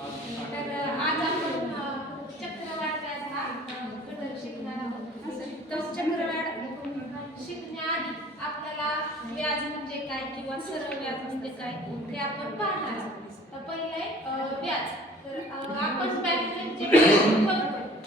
तर आज आपण चक्रवाढ व्याज हा घटक शिकणार आहोत. तर चक्रवाढ शिकण्याआधी आपल्याला व्याज म्हणजे काय किंवा सरळ व्याज म्हणजे काय हे आपण पाहणार आहोत. तर पहिले व्याज. तर आपण बँकेत जे पैसे ठेवतो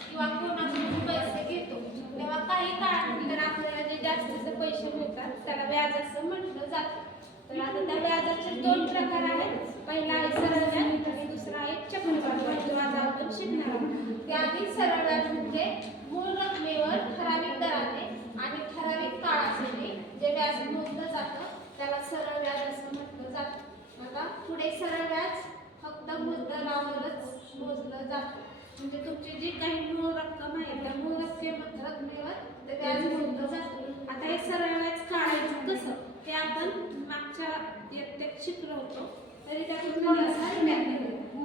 किंवा कोणाकडून पैसे घेतो तेव्हा काही काळानंतर आपल्याला जे जास्तीचे पैसे मिळतात त्याला व्याज असं म्हटलं जातं. तर आता त्या व्याजाचे दोन प्रकार आहेत. पहिला आहे सरळ व्याज आणि दुसरा आहे चक्रवाढ व्याज. जो आज आपण शिकणार आहोत. त्याआधी सरळ व्याज म्हणजे मूळ रकमेवर ठराविक दराने आणि ठराविक काळासाठी जे व्याज मोजलं जातं त्याला सरळ व्याज असं म्हटलं जातं. आता पुढे सरळ व्याज फक्त मुद्दलावरच मोजलं जातं. म्हणजे तुमची जी काही मूळ रक्कम आहे त्या मूळ रकमेवर ते व्याज मोजलं जातं. आता हे सरळ व्याज काढायचं कसं ते आपण मागच्या इयत्तेत शिकलो होतो. तरी त्यातून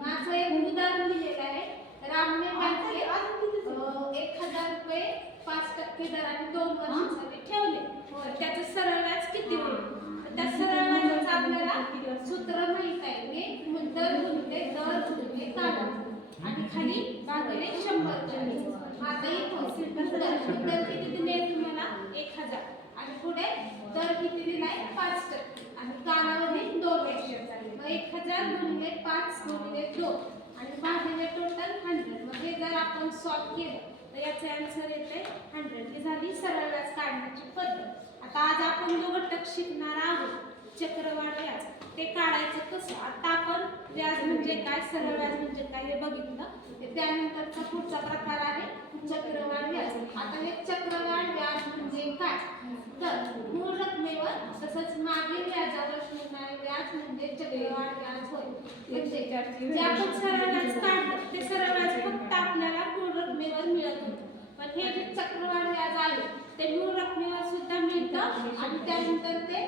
माझं एक उदाहरण दिलेलं आहे. रामने बँकेत 1000 रुपये 5% दराने 2 वर्षांसाठी ठेवले. त्याचं सरळ व्याज किती होईल? त्या सरळ व्याजाचं आपल्याला सूत्र माहित आहे. हे मुद्दल गुणिले दर गुणिले कालावधी आणि खाली भागिले 100. आता इथं मुद्दल किती दिले तुम्हाला 1000 आणि पुढे दर किती दिलाय 5% आणि कालावधी 2 वर्ष. मग 1000 गुणिले 5 गुणिले 2 आणि भागिले टोटल 100. मग हे जर आपण सॉल्व केलं तर याचे आन्सर येते 100. ही झाली सरळ व्याज काढण्याची पद्धत. आता आज आपण जो घटक शिकणार आहोत चक्रवाढ व्याज ते काढायचं कसं. आता आपण व्याज म्हणजे काय सरळ व्याज म्हणजे काय हे बघितलं. त्यानंतरचा पुढचा प्रकार आहे चक्रवाढ व्याज. आता हे चक्रवाढ व्याज म्हणजे काय तर मूळ रकमेवर तसंच मागील व्याजावर मिळणारे व्याज म्हणजे चक्रवाढ व्याज होय. म्हणजे जे आपण सरळ व्याज काढलं ते सरळ व्याज फक्त आपल्याला मूळ रकमेवर मिळत होतं. पण हे जे चक्रवाढ व्याज आहे ते मूळ रकमेवर सुद्धा मिळतं आणि त्यानंतर ते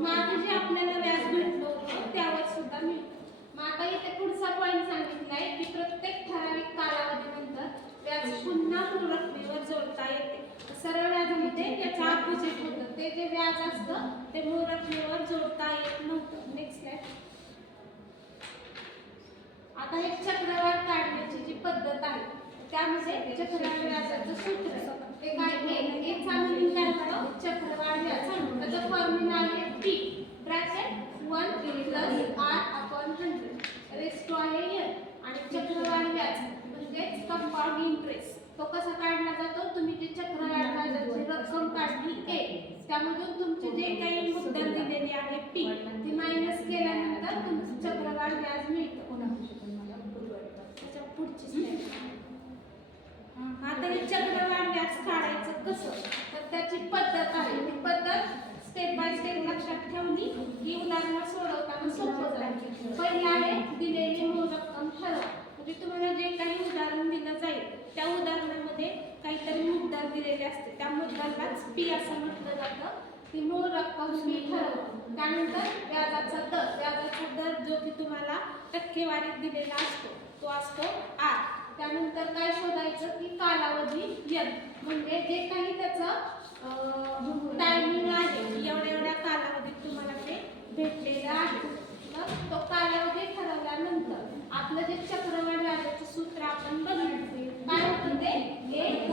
मागे जे आपल्याला व्याज भेटलं होतं त्यावर सुद्धा मिळतं. मग आता इथे पुढचा पॉईंट सांगितलाय की प्रत्येक ठराविक कालावधीनंतर व्याज पुन्हा मूळ रकमेवर जोडता येते. सरळ व्याजामध्ये याचा अपोजिट होतं. ते जे व्याज असतं ते मूळ रकमेवर जोडता येत नव्हतं. Next slide. आता हे चक्रवाढ काढण्याची जी पद्धत आहे त्यामध्ये चक्रवाढ व्याजाचं सूत्र ते काय ए चा मीनिंग काय होतं चक्रवाढ व्याज. त्याचा फॉर्म्युला आहे P bracket 1 r/100 raised to आहे n आणि चक्रवाढ व्याज म्हणजे कंपाऊंड इंटरेस्ट. तो कसा काढला जातो तुम्ही जी चक्रवाढ व्याजाची रक्कम काढली A त्यामधून तुमचे जे काही मुद्दल दिलेली आहे P ती मायनस केल्यानंतर तुमचं चक्रवाढ व्याज मिळतं. त्याच्या पुढची स्लाइड. आता हे चक्रवाढ व्याज काढायचं कसं तर त्याची पद्धत आहे. ती पद्धत स्टेप बाय स्टेप लक्षात ठेवली की उदाहरण सोडवताना सोपं जाईल. पहिला आहे दिलेली मूळ रक्कम ठरवा. म्हणजे तुम्हाला जे काही उदाहरण दिलं जाईल त्या उदाहरणामध्ये काहीतरी मुद्दल दिलेले असते. त्या मुद्दलाच P असं म्हटलं जातं. ती मूळ रक्कम तुम्ही ठरवा. त्यानंतर व्याजाचा दर जो की तुम्हाला टक्केवारीत दिलेला असतो तो असतो R. त्यानंतर काय शोधायचं की कालावधी n म्हणजे जे काही त्याचं टायमिंग आहे एवढ्या कालावधीत तुम्हाला ते भेटलेलं आहे. मग तो कालावधी ठरवल्यानंतर आपलं जे चक्रवाढ व्याजाचं सूत्र आपण बघितलं काय होतं ते A =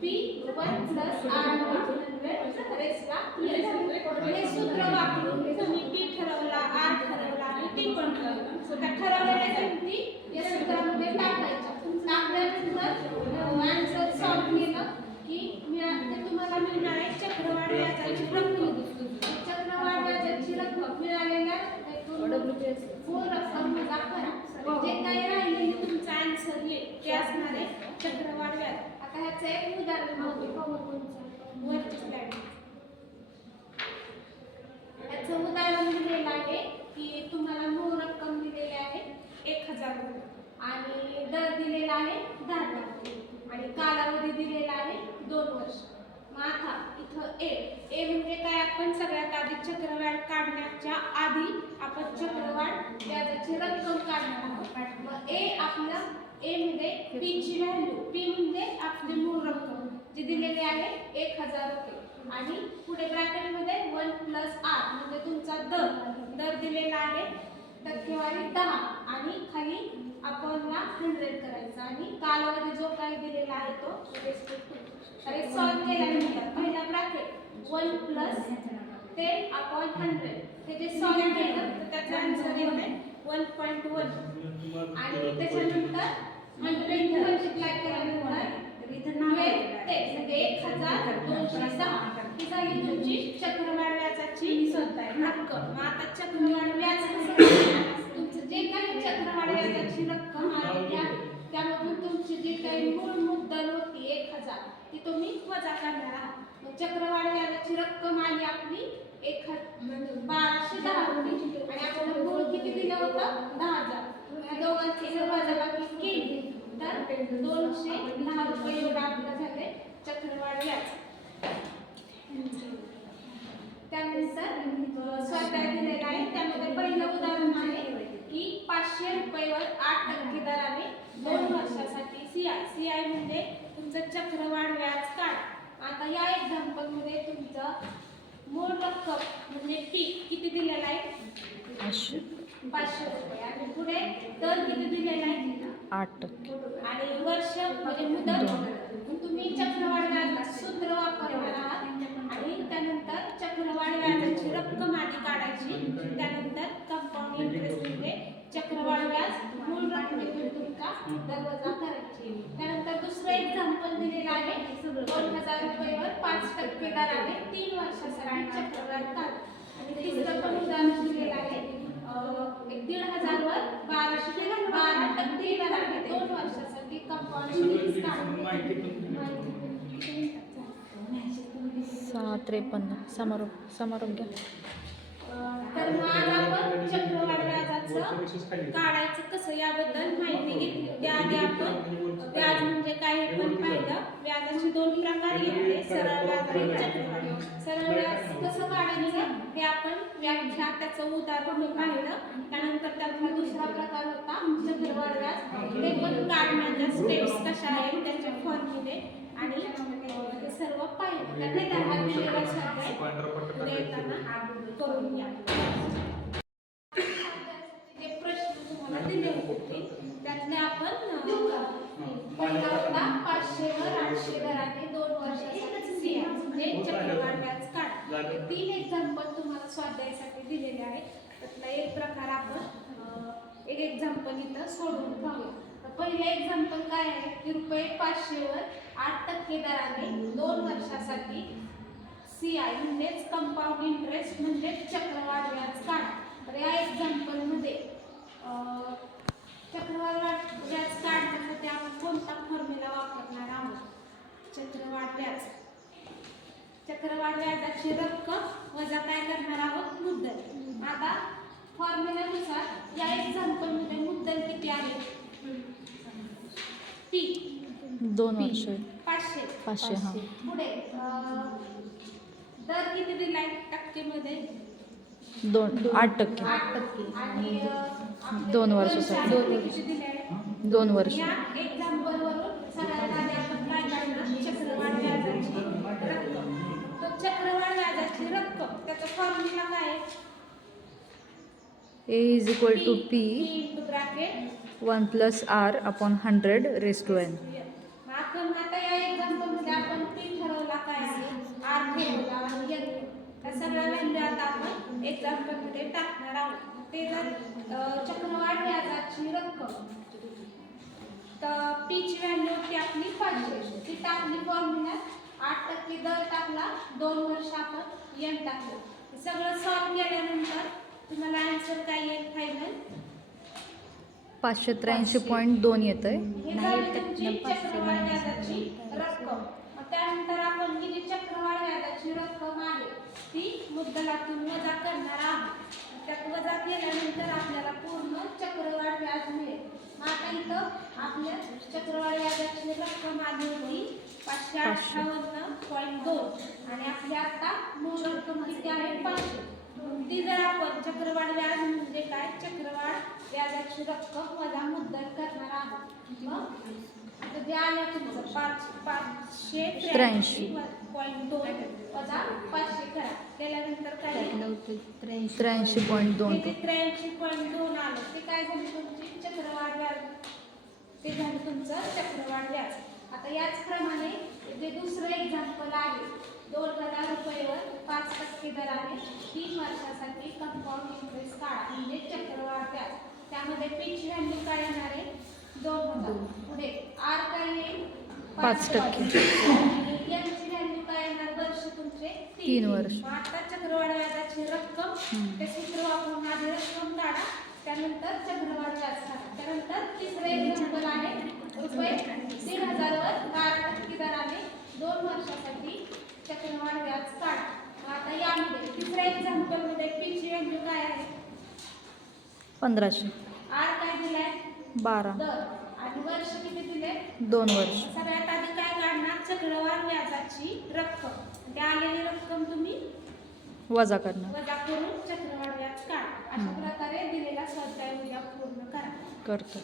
P1 + R/100 Resla n. हे सूत्र वापरून तुम्ही P ठरवला R ठरवला आणि T पण ठरवला. त्या ठरवलेल्या किमती या सूत्रामध्ये टाकायच्या. टाकल्यानंतर आन्सर सॉल्व केलं की तुम्हाला मिळणार आहे चक्रवाढ व्याजाची रक्कम. चक्रवाढ व्याजाची रक्कम मिळालेल्या मूळ रक्कम वजा करा. जे काही राहिलेले तुमचा आन्सर येईल ते असणार आहे चक्रवाढ व्याज. आता ह्याचं एक उदाहरण बघू. वरची स्लाइड. याचं उदाहरण दिलेलं आहे की तुम्हाला मूळ रक्कम दिलेली आहे 1000 रुपये आणि दर दिलेला आहे 10 लाख आणि कालावधी दिलेला आहे 2 वर्ष. मग आता इथं ए म्हणजे काय आपण सगळ्यात आधी चक्रवाढ काढण्याच्या आधी आपण चक्रवाढ व्याजाची रक्कम काढणार आहोत. मग ए आपला ए मध्ये P ची व्हॅल्यू P म्हणजे आपली मूळ रक्कम जी दिलेली आहे 1000 रुपये आणि पुढे ब्रॅकेटमध्ये 1 + R म्हणजे तुमचा दर दिलेला आहे टक्केवारी 10 आणि अपॉनला 100 करायचा आणि कालावधी जो काही दिलेला आहे तो अरे सॉल्व केल्यानंतर पहिला ब्रॅकेट 1 प्लस 10 अपॉन 100 हे जे सॉल्व केलं तर त्याचा आन्सर येते 1.1 आणि त्याच्यानंतर 100 ने मल्टिप्लाय केल्यानंतर इथं नाव येते म्हणजे 1206 ही झाली तुमची चक्रवाढ व्याजाची रक्कम. मग आता चक्रवाढ व्याज तुमचं जे काही चक्रवाढ व्याजाची रक्कम आलेली आहे त्यामधून तुमची जी काही मूळ मुद्दल होती 1000 ती तुम्ही वजा करणार आहात. मग चक्रवाढ व्याजाची रक्कम आली आपली 1210 होती आणि आपल्याला मूळ किती दिलं होतं 10000. या दोघांची जर वजाबाकी केली तर 210 रुपये एवढं आपलं झाले चक्रवाढ व्याज. त्यानुसार स्वाध्याय दिलेला आहे त्यामध्ये पहिलं उदाहरण आहे की 500 रुपयावर 8% दराने 2 वर्षासाठी सीआय म्हणजे तुमचं चक्रवाढ व्याज काढा. आता या एक्झाम्पल मध्ये तुमचं मूळ रक्कम म्हणजे पी किती दिलेला आहे 500 रुपये आणि पुढे दर किती दिलेला आहे 8% आणि वर्ष म्हणजे मुदत तुम्ही चक्रवाढ व्याजाचे सूत्र वापरणार आहात आणि त्यानंतर चक्रवाढ व्याजाची रक्कम आधी काढायची. त्यानंतर कंपाऊंड इंटरेस्ट म्हणजे चक्रवाढ व्याज मूळ रकमेतून तुमचा दर वजा करायची. त्यानंतर दुसरं एक्झाम्पल दिलेलं आहे 2000 रुपयावर 5% दराने 3 वर्षासाठी चक्रवाढ काढा. आणि तिसरं पण उदाहरण दिलेलं आहे 1500 वर 12% दराने 2 वर्षासाठी कंपाऊंड इंटरेस्ट काढा. 653 समारोप घ्या. तर मग आज आपण चक्रवाढ व्याजाचं काढायचं कसं याबद्दल माहिती घेतली. त्याआधी आपण व्याज म्हणजे काय पण पाहिलं. व्याजाचे 2 प्रकार येते सरळ व्याज आणि चक्रवाढ. सरळ व्याज कसं काढायचं हे आपण व्याख्या त्याचं उदाहरण पाहिलं. त्यानंतर त्यातला दुसरा प्रकार होता चक्रवाढ व्याज. ते पण काढण्याच्या स्टेप्स कशा आहेत त्याचे फॉर्म्युले आणि हे सर्व पाहिलं. त्याने दिलेला स्वाध्याय देताना करून घ्या. जे प्रश्न तुम्हाला दिले होते त्यातले आपण पहिला होता 500 वर 800 दराने 2 वर्षासाठी सीआय म्हणजे चक्रवाढ व्याज काढा. हे 3 एक्झाम्पल तुम्हाला स्वाध्यायासाठी दिलेले आहेत. त्यातला एक प्रकार आपण एक एक्झाम्पल इथं सोडून पाहूया. पहिले एक्झाम्पल काय आहे की रुपये 500 वर 8% दराने 2 वर्षासाठी सीआय म्हणजेच कंपाऊंड इंटरेस्ट म्हणजे चक्रवाढ व्याज काढा. तर या एक्झाम्पल मध्ये चक्रवाढ व्याज काढण्यासाठी आपण कोणता फॉर्म्युला वापरणार आहोत चक्रवाढ व्याज. चक्रवाढ व्याजाची रक्कम वजा काय करणार आहोत मुद्दल. आता फॉर्म्युल्यानुसार या एक्झाम्पल मध्ये मुद्दल किती आहे टी 2 वर्ष 500 हां. पुढे दर किती दिलाय टक्केमध्ये 8% आणि 2 वर्षासाठी किती दिलाय 2 वर्ष. या एक्झाम्पल वरून सगळ्यात आधी आपण काय करणार चक्रवाढ व्याजाची रक्कम. तर चक्रवाढ व्याजाची रक्कम त्याचा फॉर्म्युला काय आहे A is equal to P into bracket 1 plus R upon 100 raised to N. आपण आता या एक्झाम्पल मध्ये आपण P ठरवला काय आहे R ठरवला आणि N त्या सगळ्या व्हॅल्यू आता आपण एक्झाम्पल मध्ये टाकणार आहोत. ते जर चक्रवाढ व्याजाची रक्कम तर P ची व्हॅल्यू होती आपली 500 ती टाकली फॉर्म्युल्यात 8% दर टाकला 2 वर्ष आपण N टाकलं. सगळं सॉल्व केल्यानंतर तुम्हाला आन्सर काय येईल फायनल 583.2 येतंय. हे झाली तुमची चक्रवाढ व्याजाची रक्कम. त्यानंतर आपण ही जी चक्रवाढ व्याजाची रक्कम आहे ती मुद्दलातून वजा करणार आहोत. त्यात वजा केल्यानंतर आपल्याला पूर्ण चक्रवाढ व्याज मिळेल. आता इथं आपल्या चक्रवाढ व्याजाची रक्कम आली होती 558.2 आणि आपली आता मूळ रक्कम किती आहे 500. ती जर आपण चक्रवाढ व्याज म्हणजे काय चक्रवाढ व्याजाची रक्कम वजा मुद्दल करणार आहोत. मग आता जे आले तुमचं 583.2 वजा 500 करा केल्यानंतर काय 83.2 83.2 आलं ते काय झाली तुमची चक्रवाढ व्याज ते झालं तुमचं चक्रवाढ व्याज. आता याचप्रमाणे जे दुसरं एक्झाम्पल आहे, 2,000 रुपयेवर 5% दराने 3 वर्षासाठी कंपाऊंड इंटरेस्ट काढा म्हणजे चक्रवाढ व्याज. त्यामध्ये पीची व्हॅल्यू काय येणार आहे? 2,000. पुढे आर काय येईल? 5%. यांची व्हॅल्यू काय येणार? वर्ष तुमचे 3 वर्ष. मग आता चक्रवाढ व्याजाची रक्कम ते सूत्र वापरून आधी रक्कम काढा, त्यानंतर चक्रवाढ व्याज काढा. त्यानंतर तिसरे एक्झाम्पल आहे रुपये 3,000 वर 12% दराने 2 वर्षासाठी चक्रवाढ व्याज काढा. मग आता यामध्ये तिसऱ्या एक्झाम्पल मध्ये पीची व्हॅल्यू काय आहे? 1500. आर काय दिलाय? 12. दर. आणि वर्ष किती दिले? 2 वर्ष. सगळ्यात आधी काय काढणार? चक्रवाढ व्याजाची रक्कम. त्या आलेली रक्कम तुम्ही वजा करणार. वजा करून चक्रवाढ व्याज काढा. अशा प्रकारे दिलेला स्वाध्याय उद्या पूर्ण करा. करतो.